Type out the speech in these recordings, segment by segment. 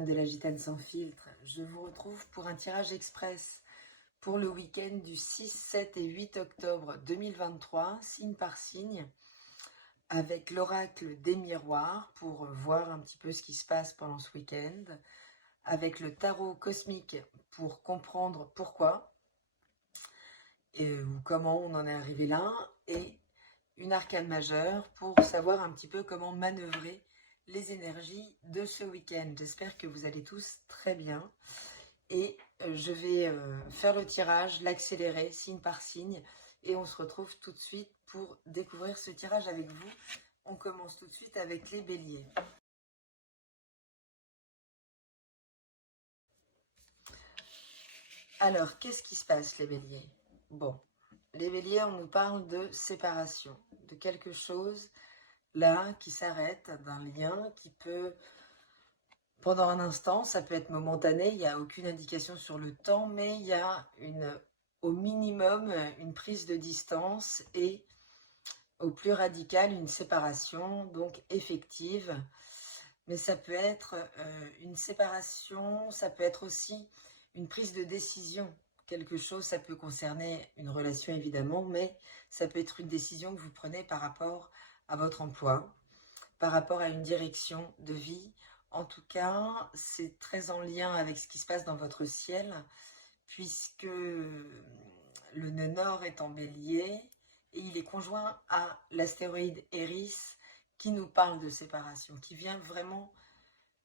fans de la Gitane sans filtre, je vous retrouve pour un tirage express pour le week-end du 6, 7 et 8 octobre 2023, signe par signe, avec l'oracle des miroirs pour voir un petit peu ce qui se passe pendant ce week-end, avec le tarot cosmique pour comprendre pourquoi ou comment on en est arrivé là, et une arcane majeure pour savoir un petit peu comment manœuvrer les énergies de ce week-end. J'espère que vous allez tous très bien. Et je vais faire le tirage, l'accélérer signe par signe. Et on se retrouve tout de suite pour découvrir ce tirage avec vous. On commence tout de suite avec les béliers. Alors, qu'est-ce qui se passe les béliers? Bon, les béliers, on nous parle de séparation, de quelque chose là qui s'arrête, d'un lien qui peut, pendant un instant, ça peut être momentané, il n'y a aucune indication sur le temps, mais il y a au minimum une prise de distance et au plus radical une séparation, donc effective. Mais ça peut être une séparation, ça peut être aussi une prise de décision. Quelque chose, ça peut concerner une relation évidemment, mais ça peut être une décision que vous prenez par rapport à votre emploi, par rapport à une direction de vie. En tout cas, c'est très en lien avec ce qui se passe dans votre ciel, puisque le nœud nord est en bélier et il est conjoint à l'astéroïde Eris qui nous parle de séparation, qui vient vraiment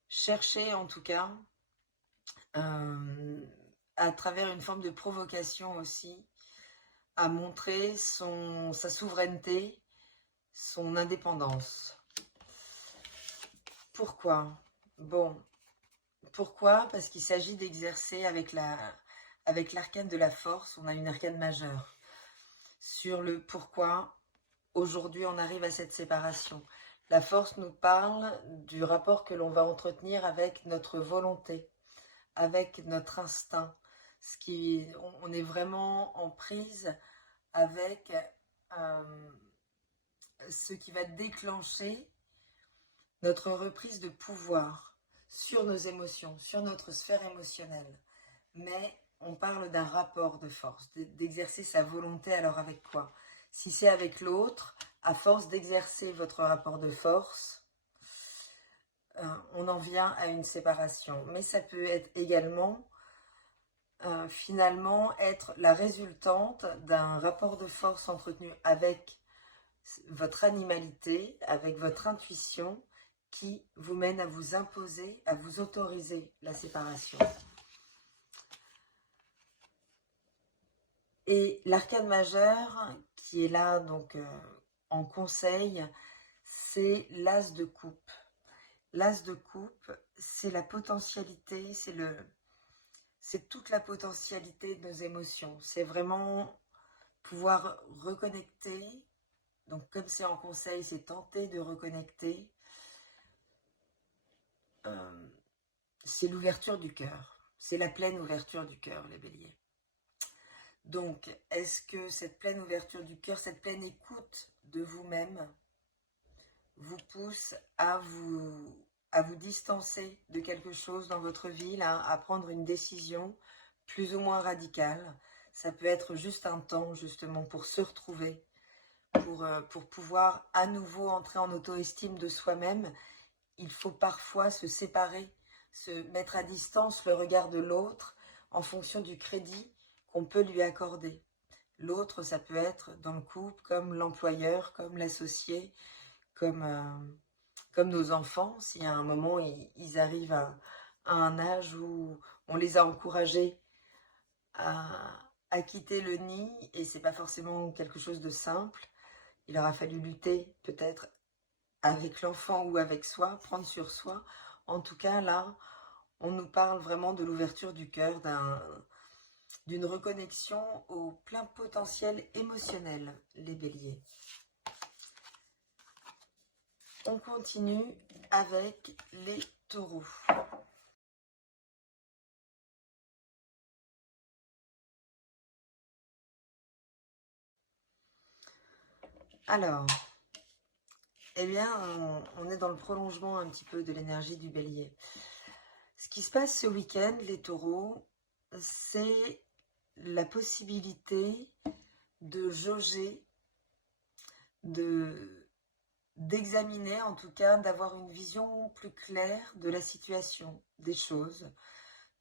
chercher en tout cas, à travers une forme de provocation aussi, à montrer sa souveraineté, son indépendance. Pourquoi? Bon, pourquoi? Parce qu'il s'agit d'exercer avec l'arcane de la force, on a une arcane majeure. Sur le pourquoi, aujourd'hui on arrive à cette séparation. La force nous parle du rapport que l'on va entretenir avec notre volonté, avec notre instinct. On est vraiment en prise avec ce qui va déclencher notre reprise de pouvoir sur nos émotions, sur notre sphère émotionnelle. Mais on parle d'un rapport de force, d'exercer sa volonté. Alors avec quoi? Si c'est avec l'autre, à force d'exercer votre rapport de force, on en vient à une séparation. Mais ça peut être également, finalement, être la résultante d'un rapport de force entretenu avec votre animalité, avec votre intuition, qui vous mène à vous imposer, à vous autoriser la séparation. Et l'arcane majeure, qui est là donc en conseil, c'est l'as de coupe. L'as de coupe, c'est la potentialité, c'est toute la potentialité de nos émotions. C'est vraiment pouvoir reconnecter. Donc comme c'est en conseil, c'est tenter de reconnecter. C'est l'ouverture du cœur. C'est la pleine ouverture du cœur, les béliers. Donc, est-ce que cette pleine ouverture du cœur, cette pleine écoute de vous-même vous pousse à vous distancer de quelque chose dans votre vie, là, à prendre une décision plus ou moins radicale? Ça peut être juste un temps, justement, pour se retrouver, pour pouvoir à nouveau entrer en auto-estime de soi-même. Il faut parfois se séparer, se mettre à distance le regard de l'autre en fonction du crédit qu'on peut lui accorder. L'autre, ça peut être dans le couple comme l'employeur, comme l'associé, comme nos enfants. Si à un moment, ils arrivent à un âge où on les a encouragés à quitter le nid, et c'est pas forcément quelque chose de simple, il aura fallu lutter peut-être avec l'enfant ou avec soi, prendre sur soi. En tout cas, là, on nous parle vraiment de l'ouverture du cœur, d'une reconnexion au plein potentiel émotionnel, les béliers. On continue avec les taureaux. Alors, eh bien, on est dans le prolongement un petit peu de l'énergie du bélier. Ce qui se passe ce week-end, les taureaux, c'est la possibilité de jauger, d'examiner, en tout cas, d'avoir une vision plus claire de la situation, des choses,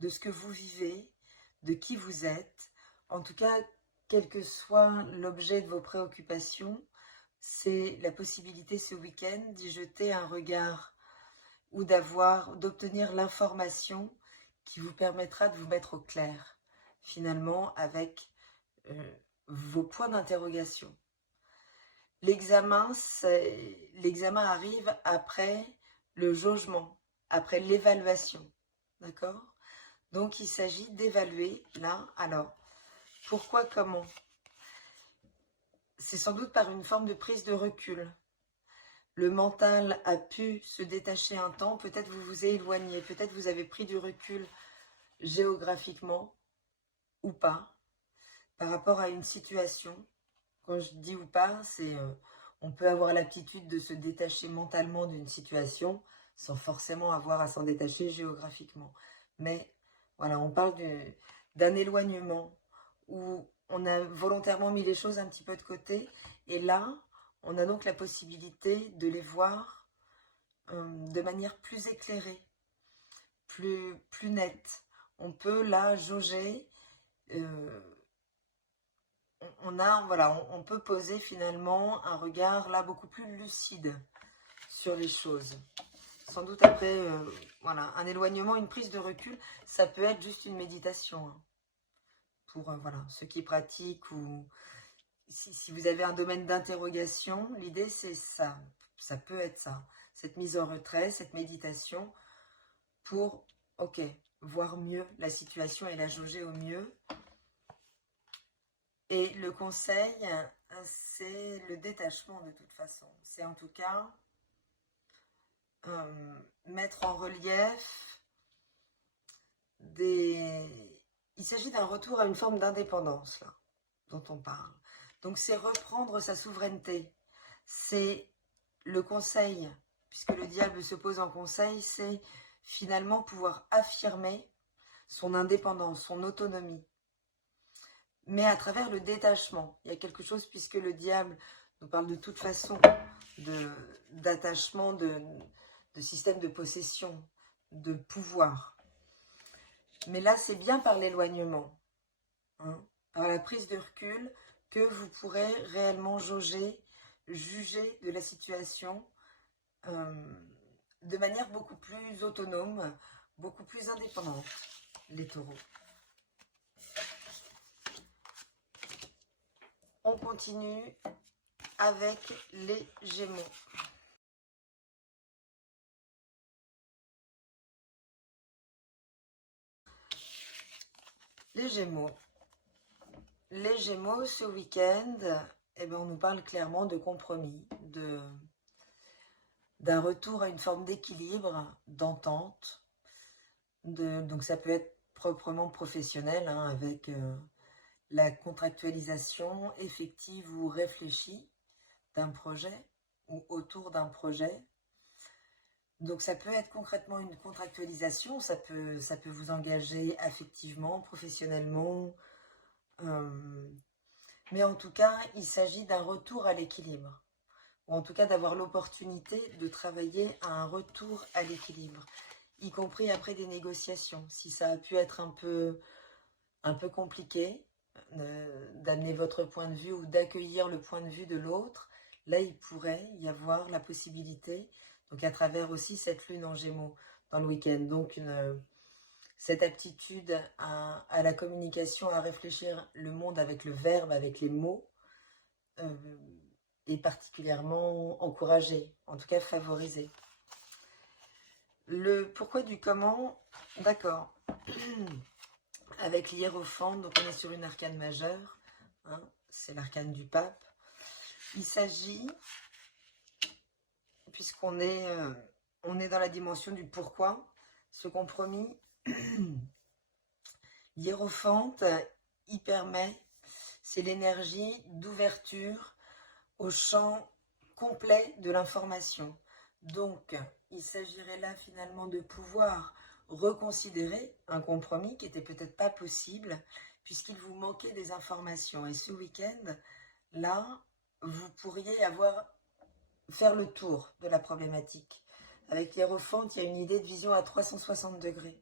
de ce que vous vivez, de qui vous êtes. En tout cas, quel que soit l'objet de vos préoccupations, c'est la possibilité ce week-end d'y jeter un regard ou d'obtenir l'information qui vous permettra de vous mettre au clair, finalement, avec vos points d'interrogation. L'examen arrive après le jaugement, après l'évaluation, d'accord? Donc, il s'agit d'évaluer, là, alors, pourquoi, comment? C'est sans doute par une forme de prise de recul. Le mental a pu se détacher un temps, peut-être vous vous éloignez, peut-être vous avez pris du recul géographiquement ou pas, par rapport à une situation. Quand je dis ou pas, c'est on peut avoir l'aptitude de se détacher mentalement d'une situation sans forcément avoir à s'en détacher géographiquement. Mais voilà, on parle d'un éloignement où on a volontairement mis les choses un petit peu de côté et là, on a donc la possibilité de les voir de manière plus éclairée, plus nette. On peut là jauger, on peut poser finalement un regard là beaucoup plus lucide sur les choses. Sans doute après, un éloignement, une prise de recul, ça peut être juste une méditation. Hein, pour ceux qui pratiquent ou si vous avez un domaine d'interrogation, l'idée c'est ça. Ça peut être ça. Cette mise en retrait, cette méditation pour, voir mieux la situation et la jauger au mieux. Et le conseil, c'est le détachement de toute façon. C'est en tout cas mettre en relief il s'agit d'un retour à une forme d'indépendance, là, dont on parle. Donc c'est reprendre sa souveraineté. C'est le conseil, puisque le diable se pose en conseil, c'est finalement pouvoir affirmer son indépendance, son autonomie. Mais à travers le détachement. Il y a quelque chose, puisque le diable nous parle de toute façon d'attachement, de système de possession, de pouvoir. Mais là, c'est bien par l'éloignement, hein, par la prise de recul, que vous pourrez réellement juger de la situation de manière beaucoup plus autonome, beaucoup plus indépendante, les taureaux. On continue avec les Gémeaux. Les Gémeaux. Les Gémeaux, ce week-end, on nous parle clairement de compromis, d'un retour à une forme d'équilibre, d'entente. Donc ça peut être proprement professionnel, hein, avec la contractualisation effective ou réfléchie d'un projet ou autour d'un projet. Donc ça peut être concrètement une contractualisation, ça peut vous engager affectivement, professionnellement, mais en tout cas, il s'agit d'un retour à l'équilibre, ou en tout cas d'avoir l'opportunité de travailler à un retour à l'équilibre, y compris après des négociations. Si ça a pu être un peu compliqué d'amener votre point de vue ou d'accueillir le point de vue de l'autre, là il pourrait y avoir la possibilité, donc à travers aussi cette lune en Gémeaux dans le week-end, donc cette aptitude à la communication, à réfléchir le monde avec le verbe, avec les mots, est particulièrement encouragée, en tout cas favorisée. Le pourquoi du comment, d'accord. Avec l'hiérophante, donc on est sur une arcane majeure, hein, c'est l'arcane du pape. Il s'agit, puisqu'on est, on est dans la dimension du pourquoi, ce compromis, l'hiérophante, il permet, c'est l'énergie d'ouverture au champ complet de l'information. Donc, il s'agirait là finalement de pouvoir reconsidérer un compromis qui n'était peut-être pas possible puisqu'il vous manquait des informations. Et ce week-end, là, vous pourriez faire le tour de la problématique. Avec l'Hiérophante, il y a une idée de vision à 360 degrés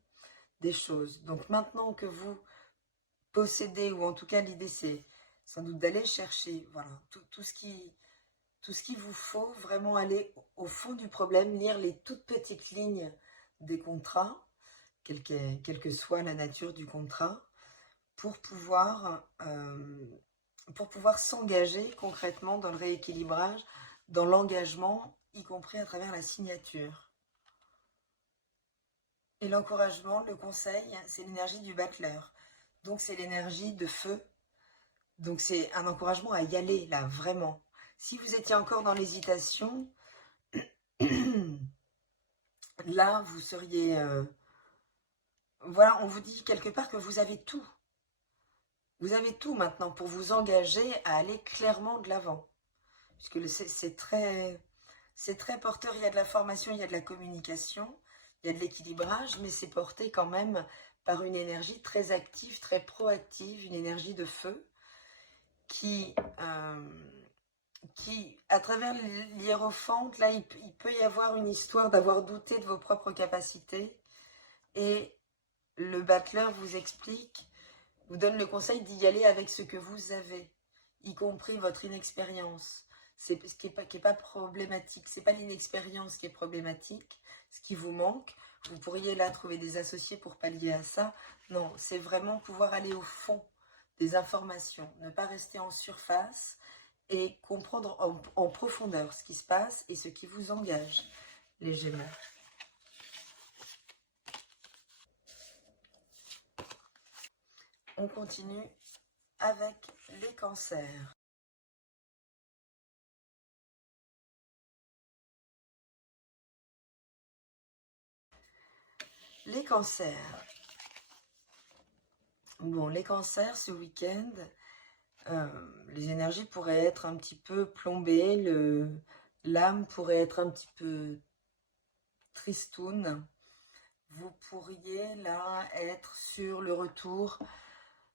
des choses. Donc maintenant que vous possédez, ou en tout cas l'idée c'est sans doute d'aller chercher voilà, tout ce qu'il vous faut, vraiment aller au fond du problème, lire les toutes petites lignes des contrats, quelle que soit la nature du contrat, pour pouvoir s'engager concrètement dans le rééquilibrage, dans l'engagement, y compris à travers la signature. Et l'encouragement, le conseil, c'est l'énergie du battleur. Donc c'est l'énergie de feu. Donc c'est un encouragement à y aller, là, vraiment. Si vous étiez encore dans l'hésitation, là, vous seriez... voilà, on vous dit quelque part que vous avez tout. Vous avez tout maintenant pour vous engager à aller clairement de l'avant. Puisque c'est très porteur, il y a de la formation, il y a de la communication, il y a de l'équilibrage, mais c'est porté quand même par une énergie très active, très proactive, une énergie de feu qui à travers l'hiérophante, là, il peut y avoir une histoire d'avoir douté de vos propres capacités et le battleur vous explique, vous donne le conseil d'y aller avec ce que vous avez, y compris votre inexpérience. C'est ce qui est pas problématique, c'est pas l'inexpérience qui est problématique, ce qui vous manque. Vous pourriez là trouver des associés pour pallier à ça. Non, c'est vraiment pouvoir aller au fond des informations, ne pas rester en surface et comprendre en profondeur ce qui se passe et ce qui vous engage, les Gémeaux. On continue avec les cancers. Les cancers. Bon, les cancers, ce week-end, les énergies pourraient être un petit peu plombées, l'âme pourrait être un petit peu tristoune. Vous pourriez là être sur le retour.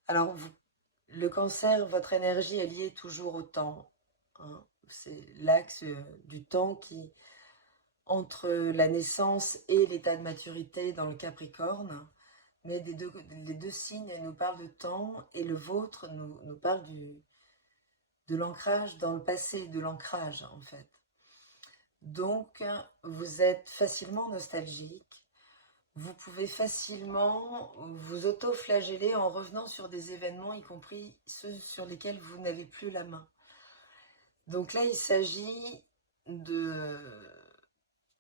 Alors, le cancer, votre énergie est liée toujours au temps. Hein. C'est l'axe du temps qui, entre la naissance et l'état de maturité dans le Capricorne, mais les deux signes nous parlent de temps et le vôtre nous parle de l'ancrage dans le passé, de l'ancrage en fait. Donc, vous êtes facilement nostalgique. Vous pouvez facilement vous auto-flageller en revenant sur des événements, y compris ceux sur lesquels vous n'avez plus la main. Donc là, il s'agit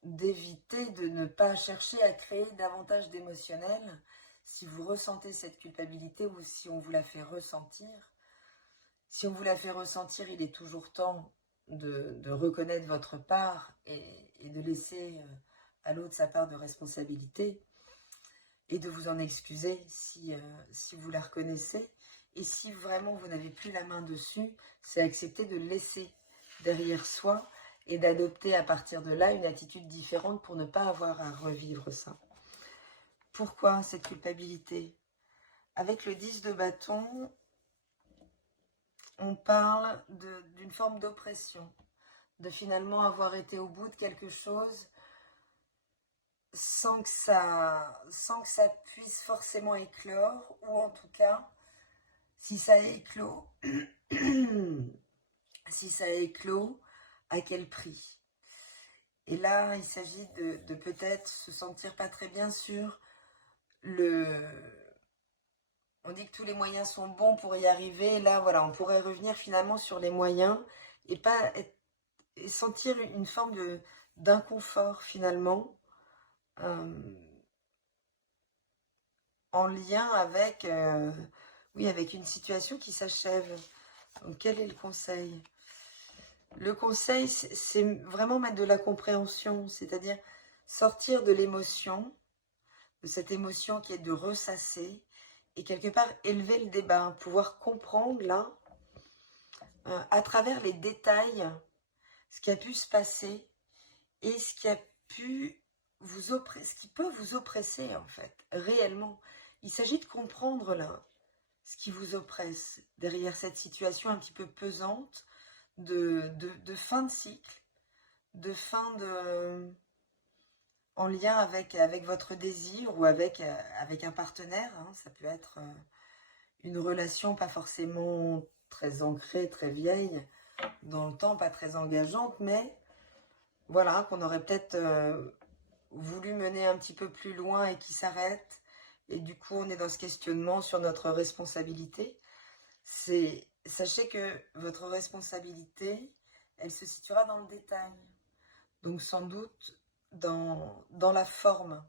d'éviter de ne pas chercher à créer davantage d'émotionnel si vous ressentez cette culpabilité ou si on vous la fait ressentir. Si on vous la fait ressentir, il est toujours temps de reconnaître votre part et de laisser à l'autre sa part de responsabilité et de vous en excuser si vous la reconnaissez. Et si vraiment vous n'avez plus la main dessus, c'est accepter de le laisser derrière soi et d'adopter à partir de là une attitude différente pour ne pas avoir à revivre ça. Pourquoi cette culpabilité? Avec le 10 de bâton, on parle d'une forme d'oppression, de finalement avoir été au bout de quelque chose sans que ça puisse forcément éclore, ou en tout cas, si ça éclot, à quel prix? Et là, il s'agit de peut-être se sentir pas très bien sur on dit que tous les moyens sont bons pour y arriver. Et là, voilà, on pourrait revenir finalement sur les moyens et pas sentir une forme d'inconfort finalement en lien avec, avec une situation qui s'achève. Donc, quel est le conseil? Le conseil, c'est vraiment mettre de la compréhension, c'est-à-dire sortir de l'émotion, de cette émotion qui est de ressasser, et quelque part élever le débat, pouvoir comprendre là, à travers les détails, ce qui a pu se passer et ce qui a pu ce qui peut vous oppresser en fait, réellement. Il s'agit de comprendre là ce qui vous oppresse derrière cette situation un petit peu pesante de fin de cycle, de fin de... en lien avec votre désir ou avec un partenaire. Hein. Ça peut être une relation pas forcément très ancrée, très vieille dans le temps, pas très engageante, mais voilà, qu'on aurait peut-être voulu mener un petit peu plus loin et qui s'arrête. Et du coup, on est dans ce questionnement sur notre responsabilité. Sachez que votre responsabilité, elle se situera dans le détail. Donc sans doute dans la forme.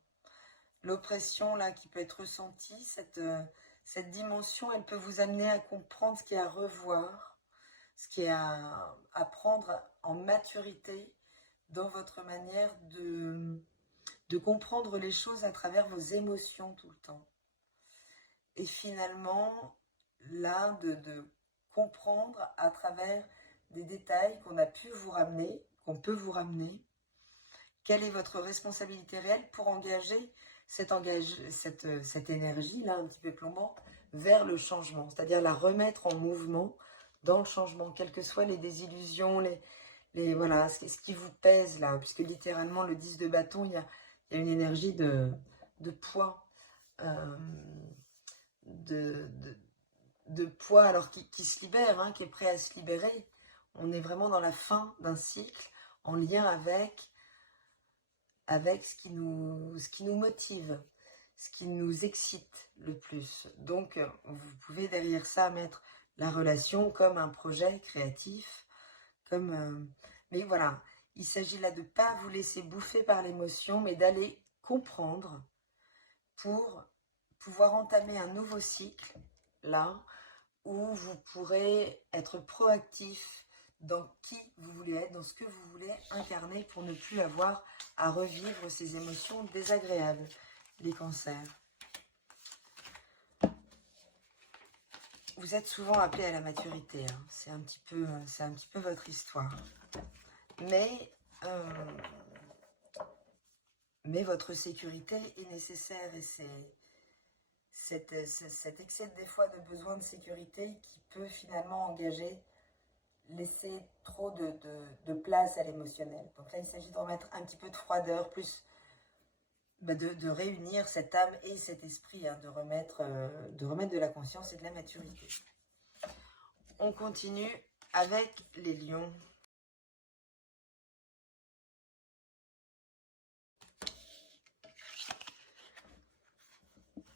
L'oppression là qui peut être ressentie, cette dimension, elle peut vous amener à comprendre ce qu'il y a à revoir, ce qu'il y a à prendre en maturité dans votre manière de comprendre les choses à travers vos émotions tout le temps. Et finalement, là, de comprendre à travers des détails qu'on a pu vous ramener, qu'on peut vous ramener, quelle est votre responsabilité réelle pour engager cette énergie-là, un petit peu plombante, vers le changement, c'est-à-dire la remettre en mouvement dans le changement, quelles que soient les désillusions, voilà, ce qui vous pèse là, puisque littéralement, le 10 de bâton, il y a une énergie de poids, de, poids, alors qui se libère, hein, qui est prêt à se libérer. On est vraiment dans la fin d'un cycle, en lien avec ce qui nous motive, ce qui nous excite le plus. Donc, vous pouvez derrière ça mettre la relation comme un projet créatif, mais voilà, il s'agit là de ne pas vous laisser bouffer par l'émotion, mais d'aller comprendre pour pouvoir entamer un nouveau cycle, là, où vous pourrez être proactif dans qui vous voulez être, dans ce que vous voulez incarner pour ne plus avoir à revivre ces émotions désagréables, les cancers. Vous êtes souvent appelé à la maturité, hein. C'est un petit peu votre histoire. Mais votre sécurité est nécessaire et c'est cet excès des fois de besoin de sécurité qui peut finalement laisser trop de place à l'émotionnel. Donc là, il s'agit de remettre un petit peu de froideur, plus de réunir cette âme et cet esprit, hein, de remettre de la conscience et de la maturité. On continue avec les lions.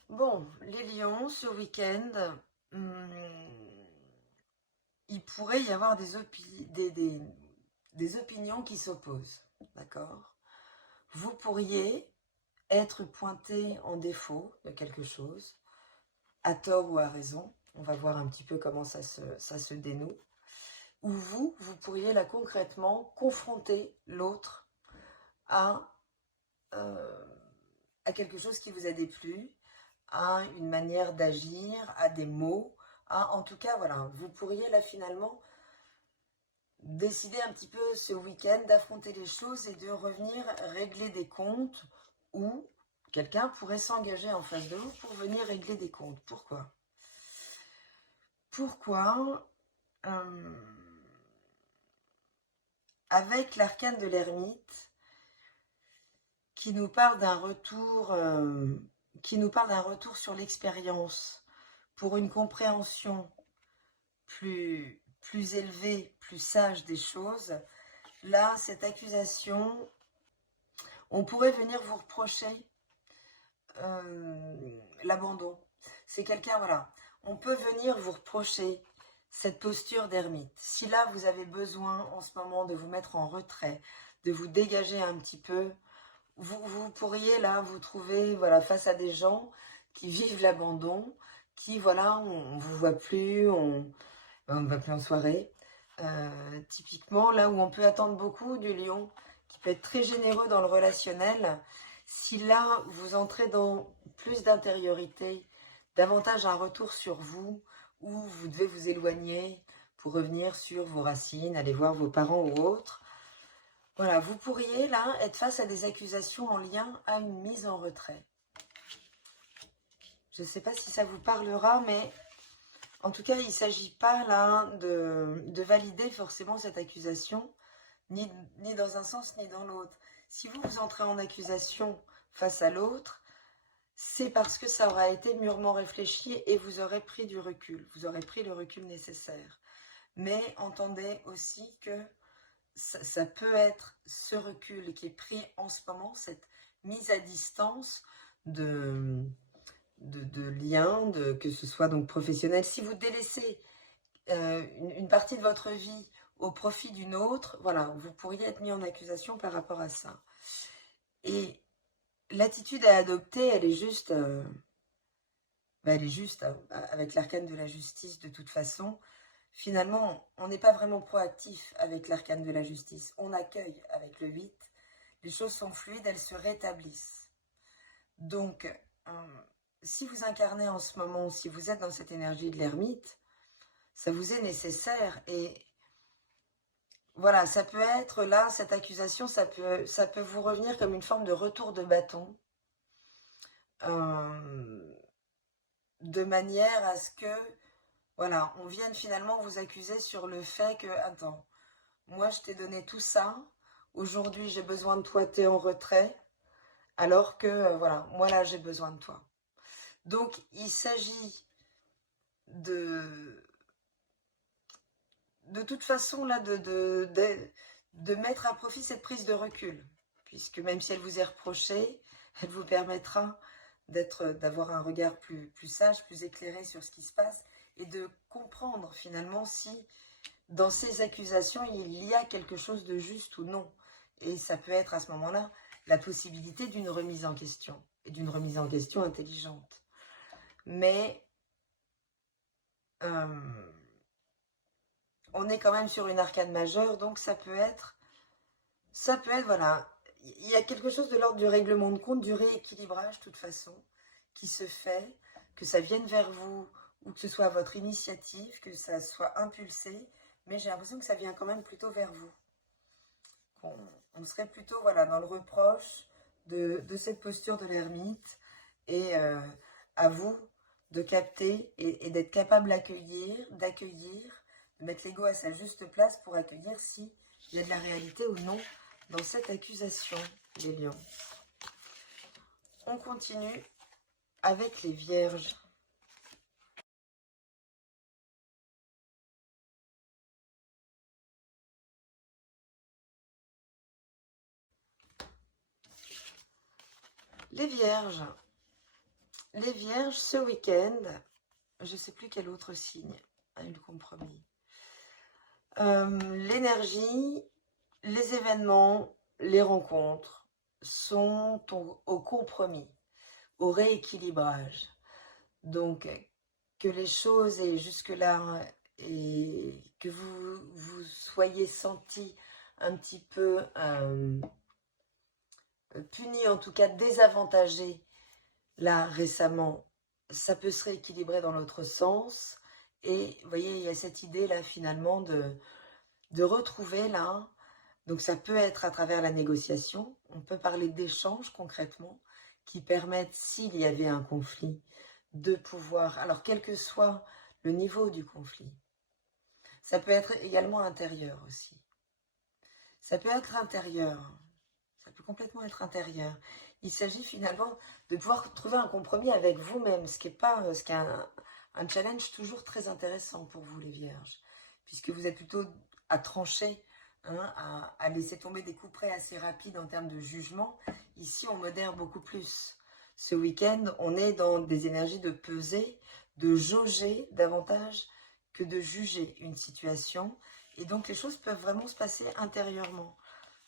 Bon, les lions, ce week-end, il pourrait y avoir des opinions qui s'opposent, d'accord? Vous pourriez être pointé en défaut de quelque chose, à tort ou à raison. On va voir un petit peu comment ça se dénoue. Ou vous pourriez là concrètement confronter l'autre à quelque chose qui vous a déplu, à une manière d'agir, à des mots, en tout cas, voilà, vous pourriez là finalement décider un petit peu ce week-end d'affronter les choses et de revenir régler des comptes, ou quelqu'un pourrait s'engager en face de vous pour venir régler des comptes. Pourquoi avec l'arcane de l'ermite qui nous parle d'un retour sur l'expérience pour une compréhension plus élevée, plus sage des choses. Là, cette accusation, on pourrait venir vous reprocher l'abandon. C'est quelqu'un, voilà, on peut venir vous reprocher cette posture d'ermite. Si là, vous avez besoin en ce moment de vous mettre en retrait, de vous dégager un petit peu, vous pourriez là vous trouver face à des gens qui vivent l'abandon, qui on vous voit plus, on ne va plus en soirée. Typiquement là où on peut attendre beaucoup du lion, qui peut être très généreux dans le relationnel, si là vous entrez dans plus d'intériorité, davantage un retour sur vous, où vous devez vous éloigner pour revenir sur vos racines, aller voir vos parents ou autres, Voilà, vous pourriez là être face à des accusations en lien à une mise en retrait. Je ne sais pas si ça vous parlera, mais en tout cas, il ne s'agit pas là de valider forcément cette accusation, ni dans un sens ni dans l'autre. Si vous entrez en accusation face à l'autre, c'est parce que ça aura été mûrement réfléchi et vous aurez pris du recul. Vous aurez pris le recul nécessaire. Mais entendez aussi que ça peut être ce recul qui est pris en ce moment, cette mise à distance de liens, que ce soit donc professionnel. Si vous délaissez une partie de votre vie au profit d'une autre, voilà, vous pourriez être mis en accusation par rapport à ça. Et l'attitude à adopter, elle est juste, avec l'arcane de la justice de toute façon. Finalement, on n'est pas vraiment proactif avec l'arcane de la justice. On accueille avec le 8. Les choses sont fluides, elles se rétablissent. Donc, si vous incarnez en ce moment, si vous êtes dans cette énergie de l'ermite, ça vous est nécessaire. Et voilà, ça peut être là, cette accusation, ça peut vous revenir comme une forme de retour de bâton. De manière à ce que, voilà, on vienne finalement vous accuser sur le fait que, attends, moi je t'ai donné tout ça, aujourd'hui j'ai besoin de toi, t'es en retrait, alors que, voilà, moi là j'ai besoin de toi. Donc il s'agit de toute façon là de mettre à profit cette prise de recul, puisque même si elle vous est reprochée, elle vous permettra d'avoir un regard plus sage, plus éclairé sur ce qui se passe, et de comprendre finalement si dans ces accusations il y a quelque chose de juste ou non. Et ça peut être à ce moment-là la possibilité d'une remise en question, et d'une remise en question intelligente. Mais on est quand même sur une arcane majeure, donc ça peut être, voilà, il y a quelque chose de l'ordre du règlement de compte, du rééquilibrage, de toute façon, qui se fait, que ça vienne vers vous, ou que ce soit à votre initiative, que ça soit impulsé, mais j'ai l'impression que ça vient quand même plutôt vers vous. On serait plutôt, voilà, dans le reproche de cette posture de l'ermite, et à vous de capter et d'être capable d'accueillir, de mettre l'ego à sa juste place pour accueillir s'il y a de la réalité ou non dans cette accusation, les lions. On continue avec les vierges. Les vierges. Les vierges, ce week-end, je ne sais plus quel autre signe a eu le compromis. L'énergie, les événements, les rencontres sont au compromis, au rééquilibrage. Donc, que les choses aient jusque-là et que vous soyez senti un petit peu puni, en tout cas désavantagé là récemment, ça peut se rééquilibrer dans l'autre sens. Et vous voyez, il y a cette idée là finalement de retrouver là. Donc ça peut être à travers la négociation, on peut parler d'échanges concrètement qui permettent, s'il y avait un conflit, de pouvoir, alors quel que soit le niveau du conflit, ça peut être également intérieur aussi. Ça peut être intérieur, ça peut complètement être intérieur. Il s'agit finalement de pouvoir trouver un compromis avec vous-même, ce qui est un challenge toujours très intéressant pour vous les vierges, puisque vous êtes plutôt à trancher, à laisser tomber des coups près assez rapides en termes de jugement. Ici, on modère beaucoup plus. Ce week-end, on est dans des énergies de peser, de jauger davantage que de juger une situation. Et donc, les choses peuvent vraiment se passer intérieurement.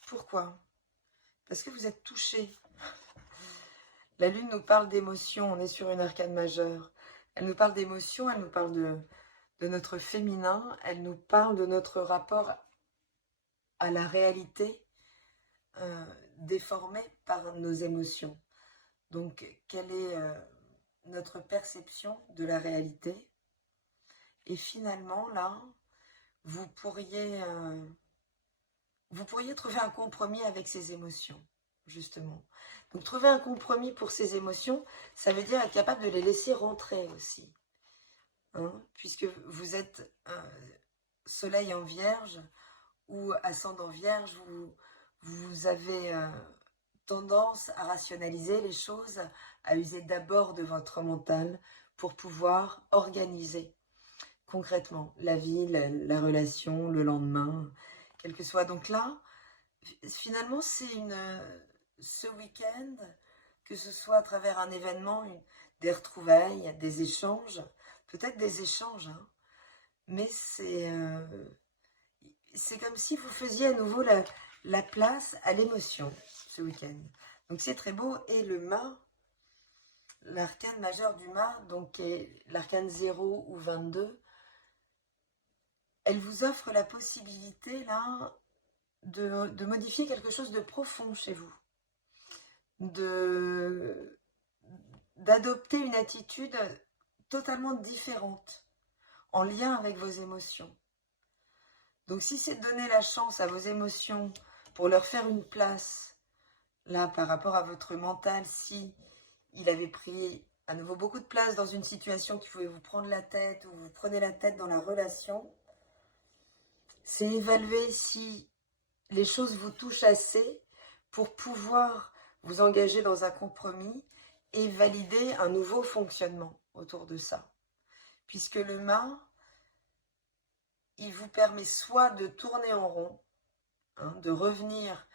Pourquoi ? Parce que vous êtes touché. La lune nous parle d'émotion, on est sur une arcane majeure. Elle nous parle d'émotion, elle nous parle de notre féminin, elle nous parle de notre rapport à la réalité déformée par nos émotions. Donc, quelle est notre perception de la réalité? Et finalement, là, vous pourriez vous pourriez trouver un compromis avec ces émotions, justement. Donc trouver un compromis pour ces émotions, ça veut dire être capable de les laisser rentrer aussi. Hein, puisque vous êtes soleil en vierge ou ascendant vierge, vous avez tendance à rationaliser les choses, à user d'abord de votre mental pour pouvoir organiser concrètement la vie, la relation, le lendemain, quel que soit. Donc là, finalement, c'est ce week-end, que ce soit à travers un événement, des retrouvailles, des échanges, peut-être des échanges, hein, mais c'est comme si vous faisiez à nouveau la place à l'émotion ce week-end. Donc c'est très beau. Et le mât, l'arcane majeur du mât, donc qui est l'arcane 0 ou 22, elle vous offre la possibilité là de modifier quelque chose de profond chez vous, d'adopter une attitude totalement différente, en lien avec vos émotions. Donc si c'est de donner la chance à vos émotions pour leur faire une place, là par rapport à votre mental, si il avait pris à nouveau beaucoup de place dans une situation qui pouvait vous prendre la tête, ou vous prenez la tête dans la relation, c'est évaluer si les choses vous touchent assez pour pouvoir vous engager dans un compromis et valider un nouveau fonctionnement autour de ça. Puisque le mât, il vous permet soit de tourner en rond, hein, de revenir,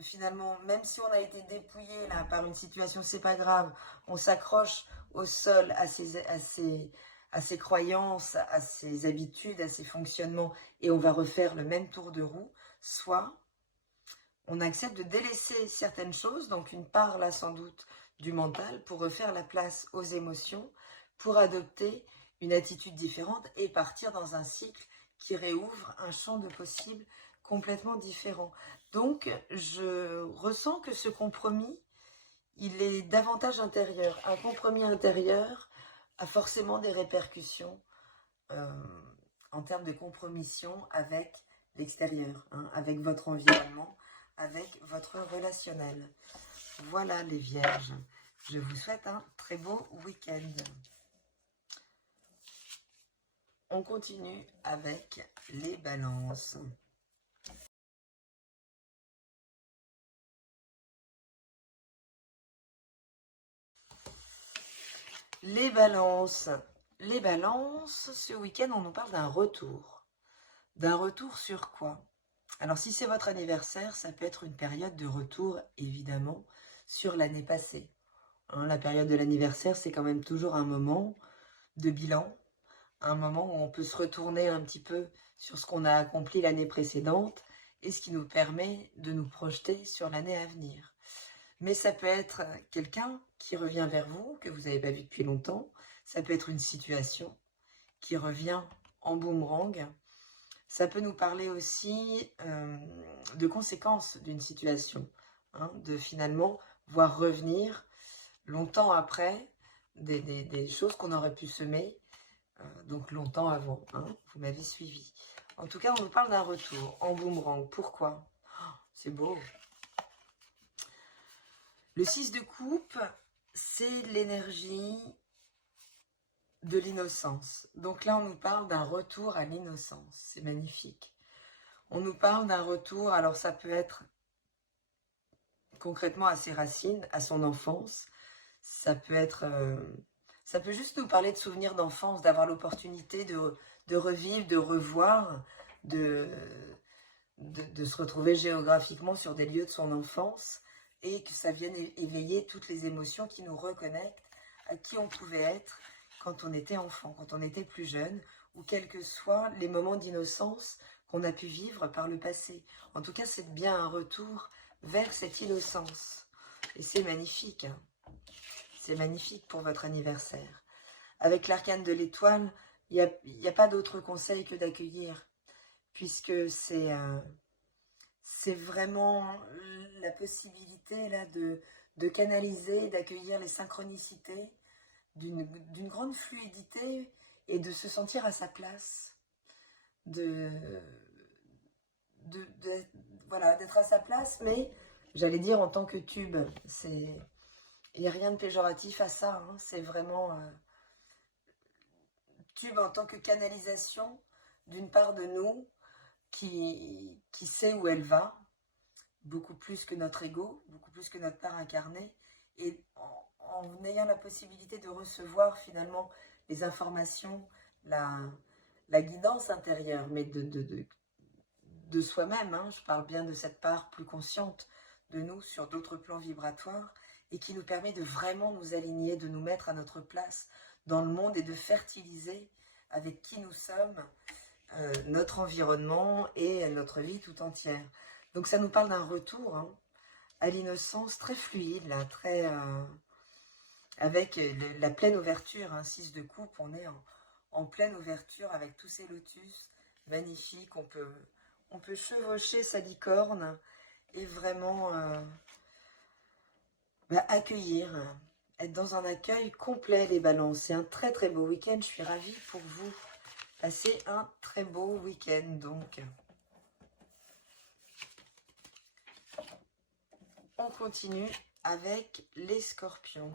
finalement, même si on a été dépouillé là, par une situation, c'est pas grave, on s'accroche au sol, à ses croyances, à ses habitudes, à ses fonctionnements, et on va refaire le même tour de roue, soit on accepte de délaisser certaines choses, donc une part là sans doute du mental, pour refaire la place aux émotions, pour adopter une attitude différente et partir dans un cycle qui réouvre un champ de possibles complètement différent. Donc je ressens que ce compromis, il est davantage intérieur. Un compromis intérieur a forcément des répercussions en termes de compromission avec l'extérieur, hein, avec votre environnement, avec votre relationnel. Voilà les vierges. Je vous souhaite un très beau week-end. On continue avec les balances. Les balances. Les balances, ce week-end, on nous parle d'un retour. D'un retour sur quoi? Alors, si c'est votre anniversaire, ça peut être une période de retour, évidemment, sur l'année passée. Hein, la période de l'anniversaire, c'est quand même toujours un moment de bilan, un moment où on peut se retourner un petit peu sur ce qu'on a accompli l'année précédente et ce qui nous permet de nous projeter sur l'année à venir. Mais ça peut être quelqu'un qui revient vers vous, que vous n'avez pas vu depuis longtemps. Ça peut être une situation qui revient en boomerang. Ça peut nous parler aussi de conséquences d'une situation, hein, de finalement voir revenir longtemps après des choses qu'on aurait pu semer, donc longtemps avant, hein, vous m'avez suivi. En tout cas, on nous parle d'un retour en boomerang. Pourquoi? C'est beau. Le 6 de coupe, c'est l'énergie de l'innocence. Donc là, on nous parle d'un retour à l'innocence. C'est magnifique. On nous parle d'un retour, alors ça peut être concrètement à ses racines, à son enfance. Ça peut être... ça peut juste nous parler de souvenirs d'enfance, d'avoir l'opportunité de revivre, de revoir, de se retrouver géographiquement sur des lieux de son enfance et que ça vienne éveiller toutes les émotions qui nous reconnectent à qui on pouvait être quand on était enfant, quand on était plus jeune, ou quels que soient les moments d'innocence qu'on a pu vivre par le passé. En tout cas, c'est bien un retour vers cette innocence. Et c'est magnifique, hein. C'est magnifique pour votre anniversaire. Avec l'arcane de l'étoile, il n'y a pas d'autre conseil que d'accueillir, puisque c'est vraiment la possibilité là de canaliser, d'accueillir les synchronicités, d'une grande fluidité et de se sentir à sa place, voilà, d'être à sa place, mais j'allais dire en tant que tube, il n'y a rien de péjoratif à ça, hein, c'est vraiment tube en tant que canalisation d'une part de nous qui sait où elle va, beaucoup plus que notre ego, beaucoup plus que notre part incarnée, et en ayant la possibilité de recevoir finalement les informations, la guidance intérieure, mais de soi-même, hein, je parle bien de cette part plus consciente de nous sur d'autres plans vibratoires, et qui nous permet de vraiment nous aligner, de nous mettre à notre place dans le monde et de fertiliser avec qui nous sommes, notre environnement et notre vie tout entière. Donc ça nous parle d'un retour, hein, à l'innocence très fluide, là, très, avec la pleine ouverture, hein, 6 de coupe, on est en pleine ouverture avec tous ces lotus magnifiques, on peut chevaucher sa licorne et vraiment accueillir, être dans un accueil complet les balances. C'est un très très beau week-end, je suis ravie pour vous. Passez un très beau week-end donc. On continue avec les scorpions.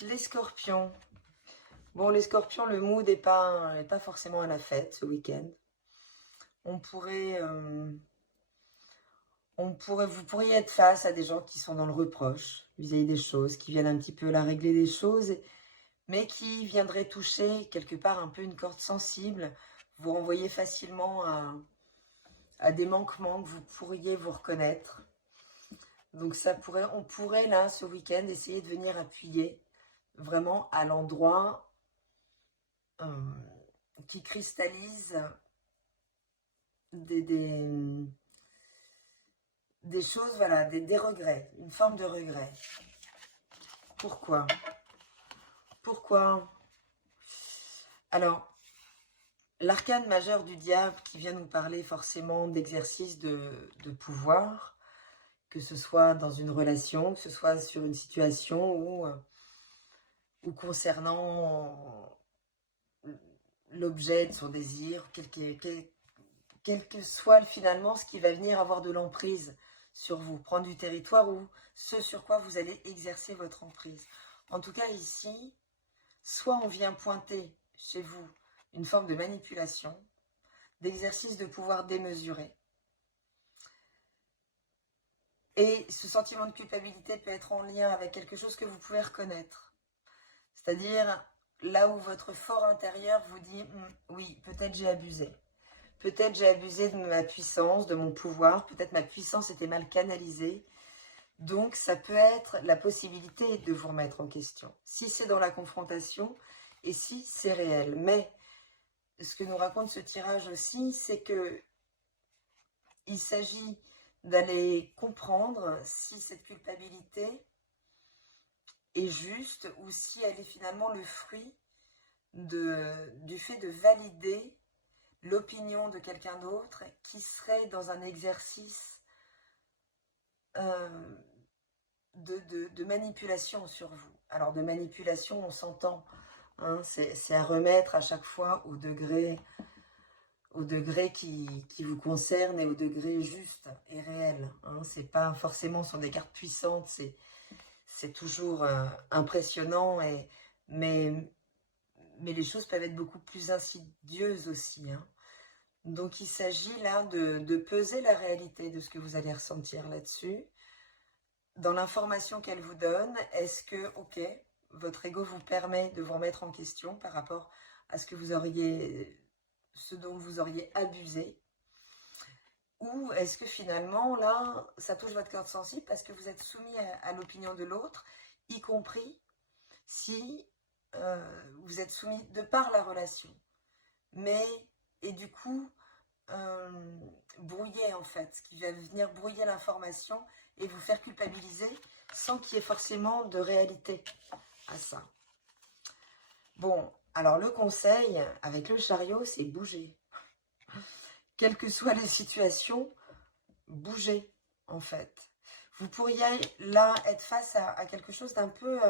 Les scorpions. Bon, les scorpions, le mood n'est pas forcément à la fête ce week-end. Vous pourriez être face à des gens qui sont dans le reproche vis-à-vis des choses, qui viennent un petit peu la régler des choses, mais qui viendraient toucher quelque part un peu une corde sensible. Vous renvoyez facilement à des manquements que vous pourriez vous reconnaître. Donc on pourrait là, ce week-end, essayer de venir appuyer vraiment à l'endroit qui cristallise des choses, voilà, des regrets, une forme de regret. Pourquoi? Alors, l'arcane majeur du diable qui vient nous parler forcément d'exercice de pouvoir, que ce soit dans une relation, que ce soit sur une situation ou concernant l'objet de son désir, quel que soit finalement ce qui va venir avoir de l'emprise sur vous, prendre du territoire ou ce sur quoi vous allez exercer votre emprise. En tout cas ici, soit on vient pointer chez vous une forme de manipulation, d'exercice de pouvoir démesuré. Et ce sentiment de culpabilité peut être en lien avec quelque chose que vous pouvez reconnaître. C'est-à-dire là où votre fort intérieur vous dit « oui, peut-être j'ai abusé ». Peut-être j'ai abusé de ma puissance, de mon pouvoir. Peut-être ma puissance était mal canalisée. Donc, ça peut être la possibilité de vous remettre en question. Si c'est dans la confrontation et si c'est réel. Mais ce que nous raconte ce tirage aussi, c'est que il s'agit d'aller comprendre si cette culpabilité est juste ou si elle est finalement le fruit du fait de valider l'opinion de quelqu'un d'autre qui serait dans un exercice de manipulation sur vous. Alors de manipulation, on s'entend, hein, c'est à remettre à chaque fois au degré qui vous concerne et au degré juste et réel. Hein. C'est pas forcément sur des cartes puissantes, c'est toujours impressionnant, mais les choses peuvent être beaucoup plus insidieuses aussi. Hein. Donc, il s'agit là de peser la réalité de ce que vous allez ressentir là-dessus. Dans l'information qu'elle vous donne, est-ce que, ok, votre ego vous permet de vous remettre en question par rapport à ce dont vous auriez abusé? Ou est-ce que finalement, là, ça touche votre corde sensible parce que vous êtes soumis à l'opinion de l'autre, y compris si vous êtes soumis de par la relation. Et du coup, brouiller en fait, ce qui va venir brouiller l'information et vous faire culpabiliser sans qu'il y ait forcément de réalité à ça. Bon, alors le conseil avec le chariot, c'est bouger. Quelles que soient les situations, bougez en fait. Vous pourriez là être face à quelque chose d'un peu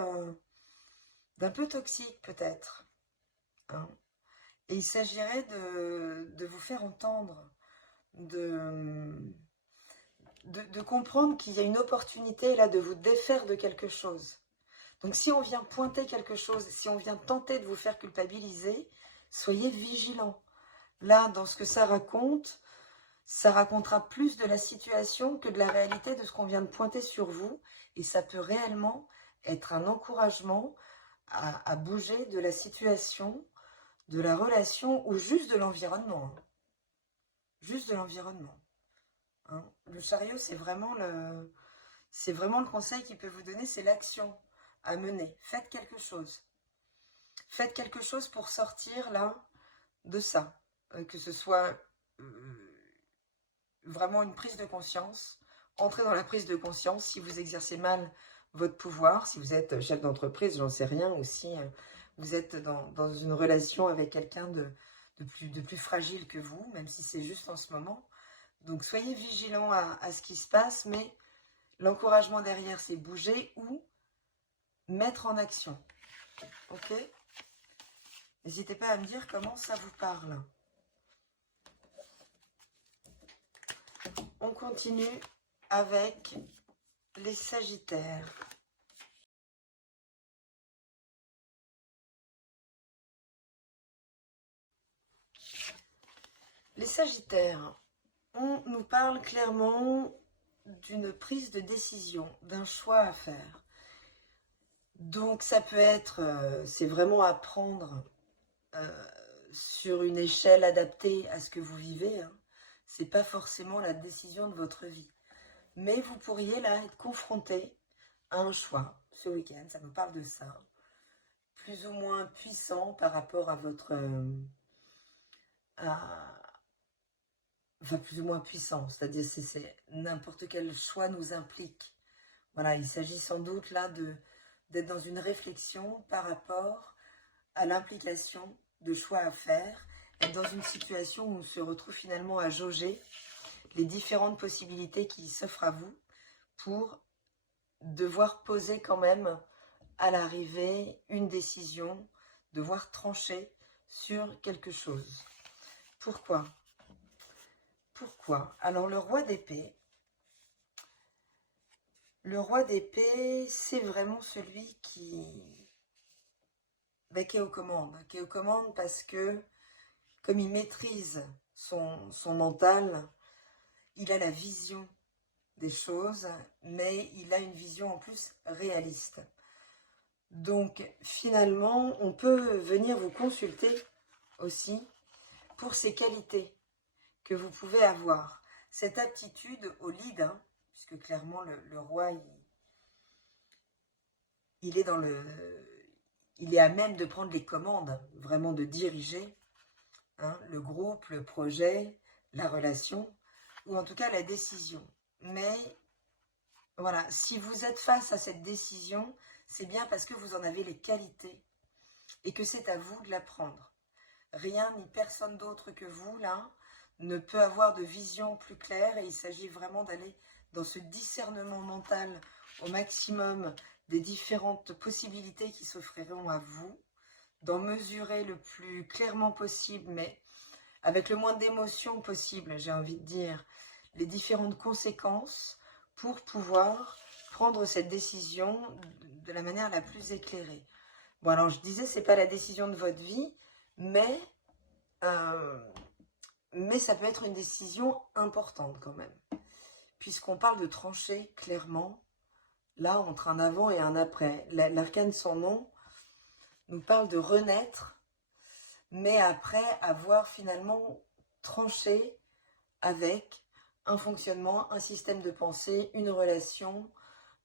d'un peu toxique peut-être, hein. Et il s'agirait de vous faire entendre, de, de comprendre qu'il y a une opportunité là de vous défaire de quelque chose. Donc si on vient pointer quelque chose, si on vient tenter de vous faire culpabiliser, soyez vigilants. Là, dans ce que ça racontera plus de la situation que de la réalité de ce qu'on vient de pointer sur vous. Et ça peut réellement être un encouragement à bouger de la situation, de la relation ou juste de l'environnement. Hein. Juste de l'environnement. Hein. Le chariot, c'est vraiment le conseil qu'il peut vous donner, c'est l'action à mener. Faites quelque chose. Faites quelque chose pour sortir là de ça. Que ce soit vraiment une prise de conscience. Entrez dans la prise de conscience si vous exercez mal votre pouvoir, si vous êtes chef d'entreprise, j'en sais rien, ou si vous êtes dans une relation avec quelqu'un de plus fragile que vous, même si c'est juste en ce moment. Donc soyez vigilants à ce qui se passe, mais l'encouragement derrière, c'est bouger ou mettre en action. Ok ? N'hésitez pas à me dire comment ça vous parle. On continue avec les Sagittaires. Les Sagittaires, on nous parle clairement d'une prise de décision, d'un choix à faire. Donc ça peut être, c'est vraiment à prendre sur une échelle adaptée à ce que vous vivez. Hein. C'est pas forcément la décision de votre vie. Mais vous pourriez là être confronté à un choix ce week-end, ça me parle de ça. Plus ou moins puissant par rapport à votre... enfin, plus ou moins puissant, c'est-à-dire c'est n'importe quel choix nous implique. Voilà, il s'agit sans doute là d'être dans une réflexion par rapport à l'implication de choix à faire, être dans une situation où on se retrouve finalement à jauger les différentes possibilités qui s'offrent à vous pour devoir poser quand même à l'arrivée une décision, devoir trancher sur quelque chose. Pourquoi ? Pourquoi ? Alors le roi d'épée, c'est vraiment celui qui est aux commandes. Qui est aux commandes parce que, comme il maîtrise son mental, il a la vision des choses, mais il a une vision en plus réaliste. Donc, finalement, on peut venir vous consulter aussi pour ces qualités que vous pouvez avoir. Cette aptitude au lead, hein, puisque clairement le roi, il est dans il est à même de prendre les commandes, vraiment de diriger hein, le groupe, le projet, la relation, ou en tout cas la décision. Mais voilà, si vous êtes face à cette décision, c'est bien parce que vous en avez les qualités et que c'est à vous de la prendre. Rien ni personne d'autre que vous, là, ne peut avoir de vision plus claire et il s'agit vraiment d'aller dans ce discernement mental au maximum des différentes possibilités qui s'offriront à vous, d'en mesurer le plus clairement possible, mais avec le moins d'émotions possible, j'ai envie de dire, les différentes conséquences pour pouvoir prendre cette décision de la manière la plus éclairée. Bon, alors je disais, c'est pas la décision de votre vie, mais ça peut être une décision importante quand même. Puisqu'on parle de trancher clairement, là, entre un avant et un après. L'arcane sans nom nous parle de renaître, mais après avoir finalement tranché avec un fonctionnement, un système de pensée, une relation,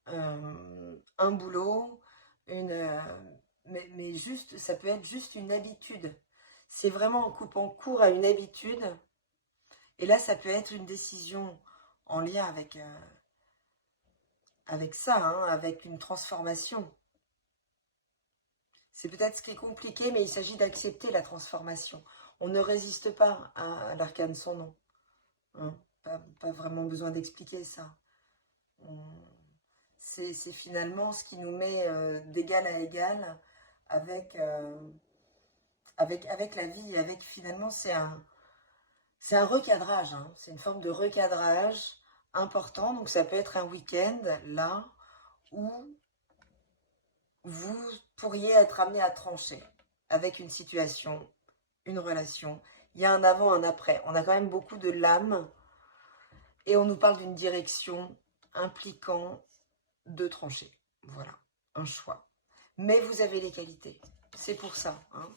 un boulot, mais juste, ça peut être juste une habitude. C'est vraiment en coupant court à une habitude. Et là, ça peut être une décision en lien avec ça, hein, avec une transformation. C'est peut-être ce qui est compliqué, mais il s'agit d'accepter la transformation. On ne résiste pas à l'arcane sans nom. Hein, pas vraiment besoin d'expliquer ça. C'est finalement ce qui nous met d'égal à égal avec la vie, avec finalement c'est un recadrage, hein, c'est une forme de recadrage important, donc ça peut être un week-end là où vous pourriez être amené à trancher avec une situation, une relation. Il y a un avant, un après. On a quand même beaucoup de l'âme et on nous parle d'une direction impliquant de trancher. Voilà, un choix. Mais vous avez les qualités. C'est pour ça. Hein.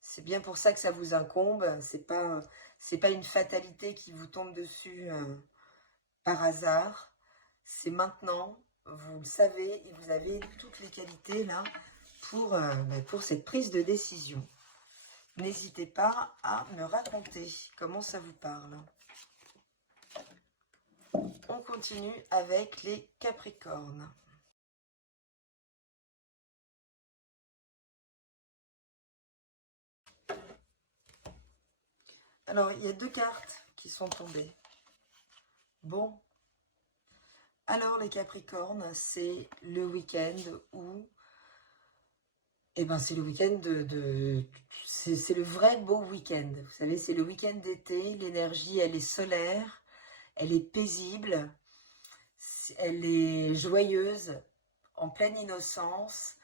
C'est bien pour ça que ça vous incombe. C'est pas une fatalité qui vous tombe dessus par hasard. C'est maintenant. Vous le savez et vous avez toutes les qualités là pour cette prise de décision. N'hésitez pas à me raconter comment ça vous parle. On continue avec les Capricornes. Alors, il y a 2 cartes qui sont tombées. Bon. Alors, les Capricornes, c'est le week-end où... Eh ben, c'est le week-end c'est le vrai beau week-end. Vous savez, c'est le week-end d'été. L'énergie, elle est solaire. Elle est paisible. Elle est joyeuse. En pleine innocence.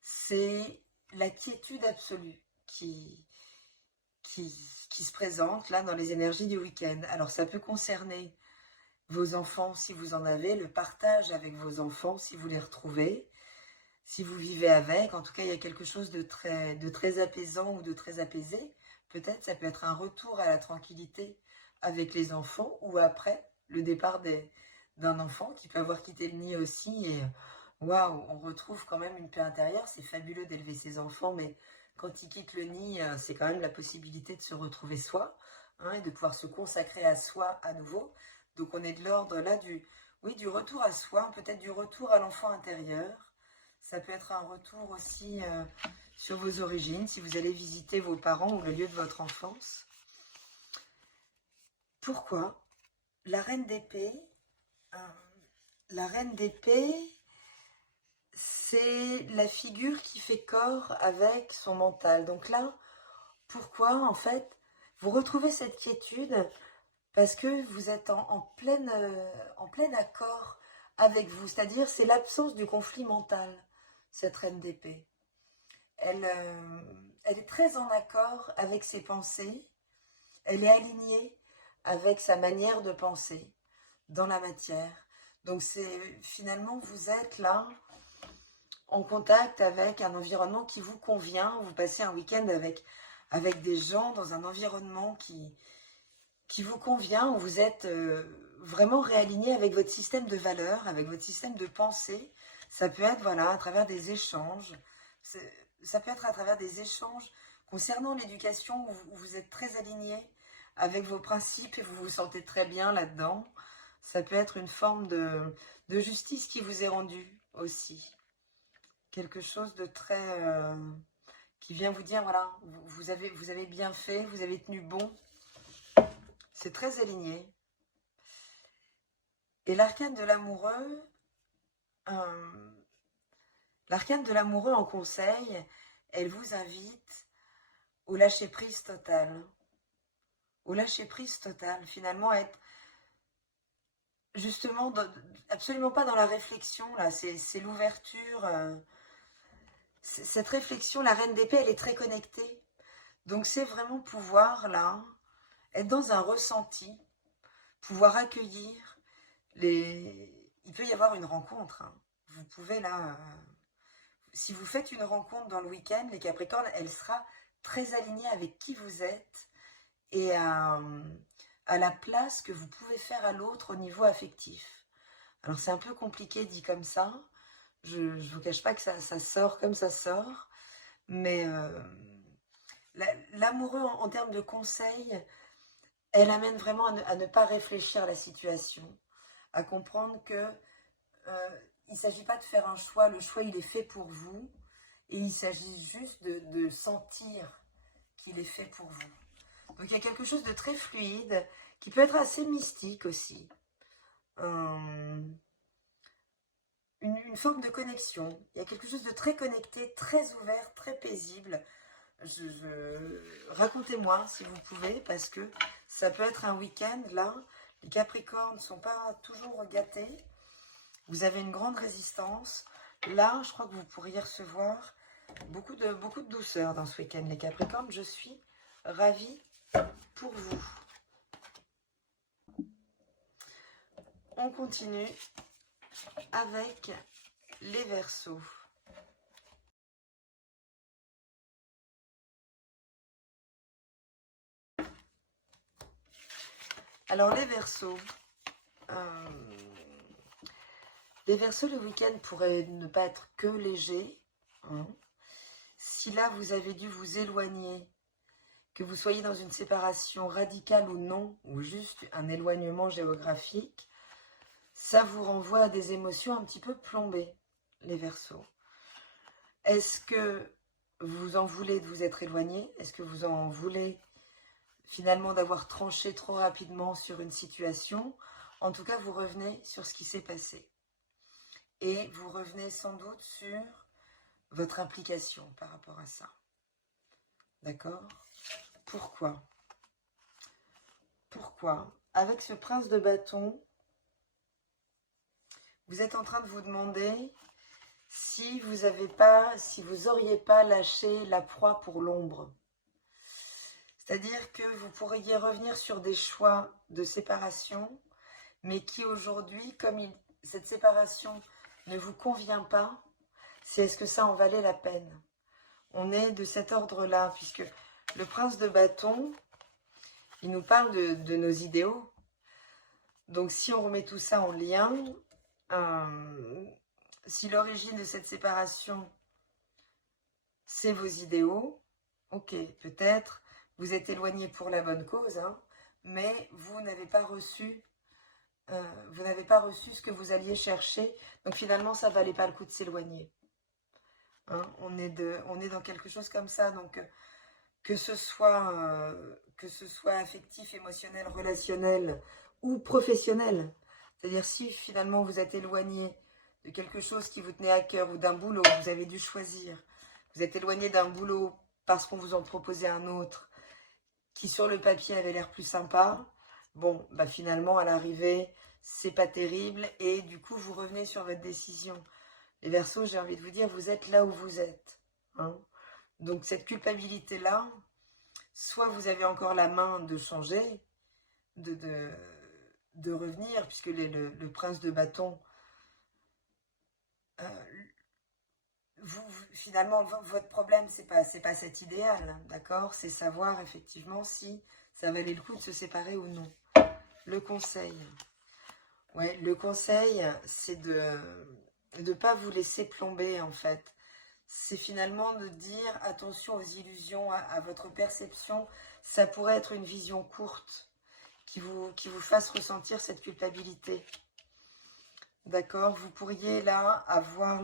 C'est la quiétude absolue qui se présente là dans les énergies du week-end. Alors ça peut concerner vos enfants si vous en avez, le partage avec vos enfants si vous les retrouvez, si vous vivez avec. En tout cas, il y a quelque chose de très apaisant ou de très apaisé. Peut-être ça peut être un retour à la tranquillité avec les enfants ou après le départ d'un enfant qui peut avoir quitté le nid aussi et waouh, on retrouve quand même une paix intérieure. C'est fabuleux d'élever ses enfants, mais quand ils quittent le nid, c'est quand même la possibilité de se retrouver soi, hein, et de pouvoir se consacrer à soi à nouveau. Donc on est de l'ordre là du retour à soi, peut-être du retour à l'enfant intérieur. Ça peut être un retour aussi sur vos origines, si vous allez visiter vos parents ou le lieu de votre enfance. Pourquoi la reine d'épée, la reine d'épée, c'est la figure qui fait corps avec son mental. Donc là, pourquoi en fait vous retrouvez cette quiétude? Parce que vous êtes en plein accord avec vous. C'est-à-dire, c'est l'absence du conflit mental, cette reine d'épée. Elle est très en accord avec ses pensées. Elle est alignée avec sa manière de penser dans la matière. Donc, finalement, vous êtes là en contact avec un environnement qui vous convient. Vous passez un week-end avec des gens dans un environnement qui vous convient, où vous êtes vraiment réaligné avec votre système de valeurs, avec votre système de pensée. Ça peut être voilà, à travers des échanges. Ça peut être à travers des échanges concernant l'éducation où vous êtes très aligné avec vos principes et vous vous sentez très bien là-dedans. Ça peut être une forme de justice qui vous est rendue aussi. Quelque chose de très... qui vient vous dire, voilà, vous avez bien fait, vous avez tenu bon. C'est très aligné. Et l'arcane de l'amoureux, en conseil, elle vous invite au lâcher-prise total. Au lâcher-prise total, finalement, être justement absolument pas dans la réflexion, là, c'est l'ouverture. Cette réflexion, la reine d'épée, elle est très connectée. Donc c'est vraiment pouvoir, là, être dans un ressenti, pouvoir accueillir il peut y avoir une rencontre. Hein. Vous pouvez là... si vous faites une rencontre dans le week-end, les Capricornes, elle sera très alignée avec qui vous êtes et à la place que vous pouvez faire à l'autre au niveau affectif. Alors c'est un peu compliqué dit comme ça. Je ne vous cache pas que ça sort comme ça sort. Mais l'amoureux en termes de conseils, elle amène vraiment à ne pas réfléchir à la situation. À comprendre que il ne s'agit pas de faire un choix, le choix il est fait pour vous et il s'agit juste de sentir qu'il est fait pour vous. Donc il y a quelque chose de très fluide qui peut être assez mystique aussi. une forme de connexion. Il y a quelque chose de très connecté, très ouvert, très paisible. Racontez-moi si vous pouvez, parce que ça peut être un week-end, là. Les Capricornes ne sont pas toujours gâtés. Vous avez une grande résistance. Là, je crois que vous pourriez recevoir beaucoup de douceur dans ce week-end, les Capricornes. Je suis ravie pour vous. On continue avec les Verseaux. Alors les Verseaux, le week-end pourrait ne pas être que léger. Hein. Si là vous avez dû vous éloigner, que vous soyez dans une séparation radicale ou non, ou juste un éloignement géographique, ça vous renvoie à des émotions un petit peu plombées, les Verseaux. Est-ce que vous en voulez de vous être éloigné? Est-ce que vous en voulez finalement d'avoir tranché trop rapidement sur une situation? En tout cas, vous revenez sur ce qui s'est passé. Et vous revenez sans doute sur votre implication par rapport à ça. D'accord? Pourquoi? Pourquoi? Avec ce prince de bâton, vous êtes en train de vous demander si vous auriez pas lâché la proie pour l'ombre. C'est-à-dire que vous pourriez revenir sur des choix de séparation, mais qui aujourd'hui, comme cette séparation ne vous convient pas, c'est est-ce que ça en valait la peine? On est de cet ordre-là, puisque le prince de bâton, il nous parle de nos idéaux. Donc si on remet tout ça en lien, si l'origine de cette séparation, c'est vos idéaux, ok, peut-être vous êtes éloigné pour la bonne cause, hein, mais vous n'avez pas reçu ce que vous alliez chercher, donc finalement ça ne valait pas le coup de s'éloigner. Hein, on est dans quelque chose comme ça, donc que ce soit affectif, émotionnel, relationnel ou professionnel. C'est-à-dire si finalement vous êtes éloigné de quelque chose qui vous tenait à cœur ou d'un boulot, vous avez dû choisir. Vous êtes éloigné d'un boulot parce qu'on vous en proposait un autre qui sur le papier avait l'air plus sympa. Bon, bah finalement à l'arrivée, c'est pas terrible et du coup vous revenez sur votre décision. Les Verseaux, j'ai envie de vous dire, vous êtes là où vous êtes. Hein. Donc cette culpabilité-là, soit vous avez encore la main de changer, de revenir, puisque le prince de bâton, finalement, votre problème, c'est pas cet idéal, d'accord? C'est savoir effectivement si ça valait le coup de se séparer ou non. Le conseil. Ouais, le conseil, c'est de ne pas vous laisser plomber, en fait. C'est finalement de dire attention aux illusions, à votre perception. Ça pourrait être une vision courte qui vous fasse ressentir cette culpabilité. D'accord? Vous pourriez là avoir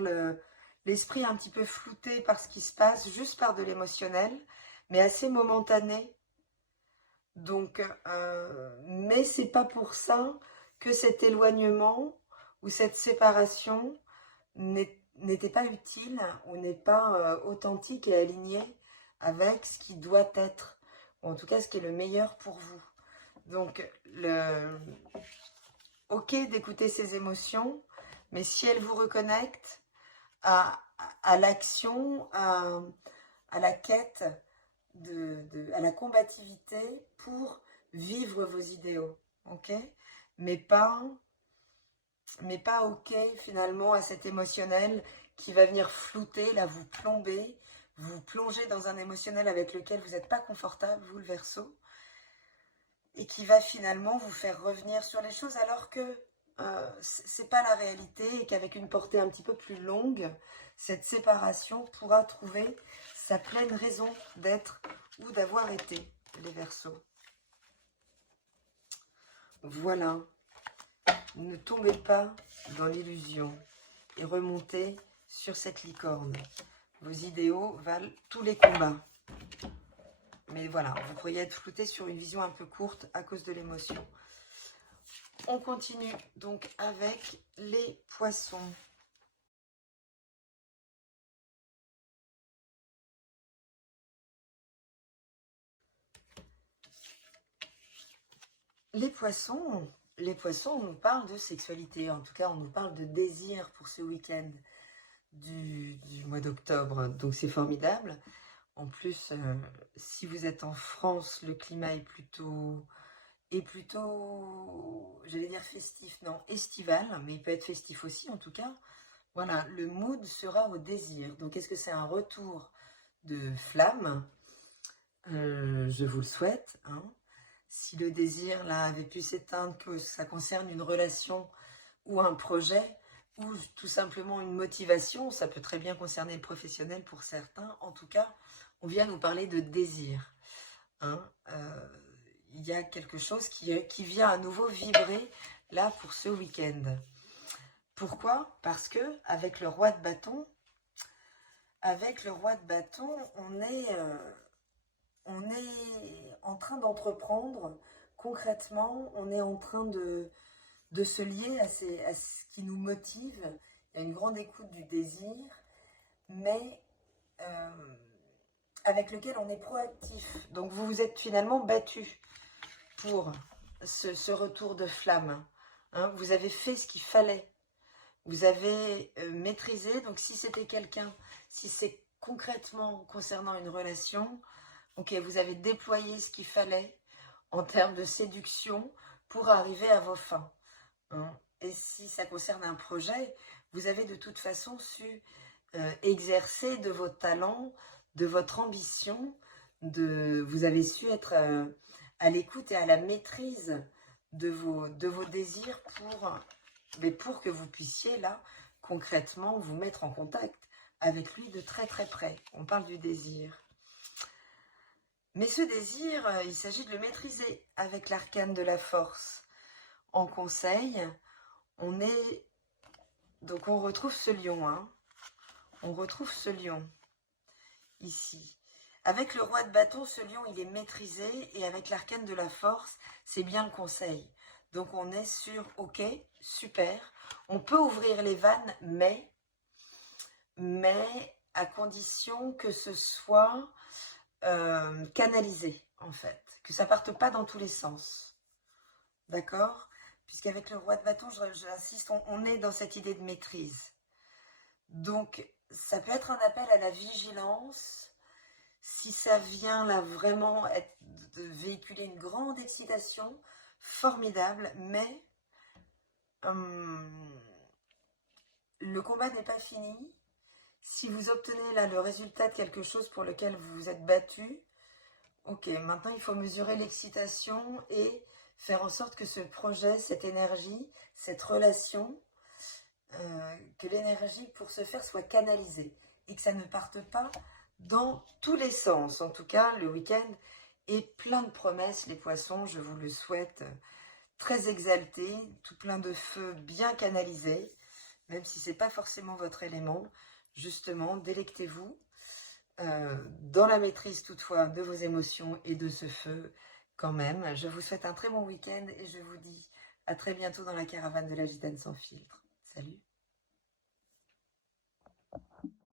l'esprit un petit peu flouté par ce qui se passe, juste par de l'émotionnel, mais assez momentané. Donc, mais c'est pas pour ça que cet éloignement ou cette séparation n'était pas utile ou n'est pas authentique et aligné avec ce qui doit être, ou en tout cas ce qui est le meilleur pour vous. Donc, ok d'écouter ces émotions, mais si elles vous reconnectent à l'action, à la quête, à la combativité pour vivre vos idéaux, ok? Mais pas ok finalement à cet émotionnel qui va venir flouter, là vous plomber, vous plonger dans un émotionnel avec lequel vous n'êtes pas confortable, vous le Verseau, et qui va finalement vous faire revenir sur les choses alors que c'est pas la réalité et qu'avec une portée un petit peu plus longue, cette séparation pourra trouver sa pleine raison d'être ou d'avoir été, les Verseaux. Voilà, ne tombez pas dans l'illusion et remontez sur cette licorne. Vos idéaux valent tous les combats. Mais voilà, vous pourriez être flouté sur une vision un peu courte à cause de l'émotion. On continue donc avec les poissons. Les poissons, on nous parle de sexualité, en tout cas on nous parle de désir pour ce week-end du mois d'octobre, donc c'est formidable. En plus, si vous êtes en France, le climat est plutôt, j'allais dire festif, non, estival, mais il peut être festif aussi en tout cas. Voilà, le mood sera au désir. Donc est-ce que c'est un retour de flamme? Je vous le souhaite, hein. Si le désir là avait pu s'éteindre, que ça concerne une relation ou un projet, ou tout simplement une motivation, ça peut très bien concerner le professionnel pour certains. En tout cas, on vient nous parler de désir, hein. Il y a quelque chose qui vient à nouveau vibrer là pour ce week-end. Pourquoi? Parce que avec le roi de bâton, on est en train d'entreprendre concrètement, on est en train de se lier à ce qui nous motive. Il y a une grande écoute du désir, mais avec lequel on est proactif. Donc vous vous êtes finalement battu pour ce retour de flamme, hein. Vous avez fait ce qu'il fallait. Vous avez maîtrisé. Donc si c'était quelqu'un, si c'est concrètement concernant une relation, ok, vous avez déployé ce qu'il fallait en termes de séduction pour arriver à vos fins, hein. Et si ça concerne un projet, vous avez de toute façon su exercer de vos talents, de votre ambition, vous avez su être à l'écoute et à la maîtrise de vos désirs pour que vous puissiez là concrètement vous mettre en contact avec lui de très très près. On parle du désir. Mais ce désir, il s'agit de le maîtriser avec l'arcane de la force. En conseil, donc on retrouve ce lion, hein. On retrouve ce lion, ici. Avec le roi de bâton, ce lion, il est maîtrisé, et avec l'arcane de la force, c'est bien le conseil. Donc on est sur, ok, super, on peut ouvrir les vannes, mais à condition que ce soit canalisé, en fait. Que ça parte pas dans tous les sens. D'accord? Puisqu'avec le roi de bâton, j'insiste, on est dans cette idée de maîtrise. Donc, ça peut être un appel à la vigilance, si ça vient là vraiment de véhiculer une grande excitation, formidable, mais le combat n'est pas fini. Si vous obtenez là le résultat de quelque chose pour lequel vous vous êtes battu, ok, maintenant il faut mesurer l'excitation et faire en sorte que ce projet, cette énergie, cette relation, que l'énergie pour ce faire soit canalisée et que ça ne parte pas dans tous les sens. En tout cas, le week-end est plein de promesses, les poissons, je vous le souhaite, très exalté, tout plein de feu bien canalisé, même si ce n'est pas forcément votre élément. Justement, délectez-vous dans la maîtrise toutefois de vos émotions et de ce feu quand même. Je vous souhaite un très bon week-end et je vous dis à très bientôt dans la caravane de la Gitane sans filtre. Salut!